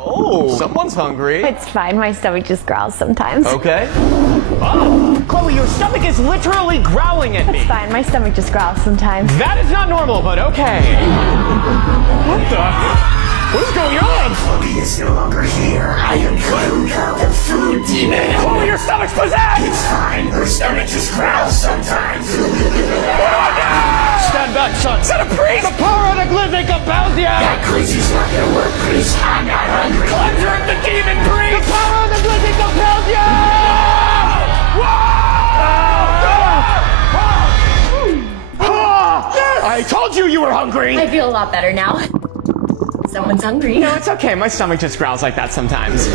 Oh, someone's hungry. It's fine, my stomach just growls sometimes. Okay. Oh, Chloe, your stomach is literally growling at me. It's fine, my stomach just growls sometimes. That is not normal, but okay. What the? What is going on? Chloe is no longer here. I am Clover, the food demon. Chloe, your stomach's possessed! It's fine. Her stomach just growls sometimes. What do I do? Stand back, son. Is that a priest? The power of the glizzy compels you! That glizzy's not gonna work, priest. I'm not hungry. Cleanser of the demon priest! The power of the glizzy compels you! I told you were hungry! I feel a lot better now. Someone's hungry. No, it's okay. My stomach just growls like that sometimes.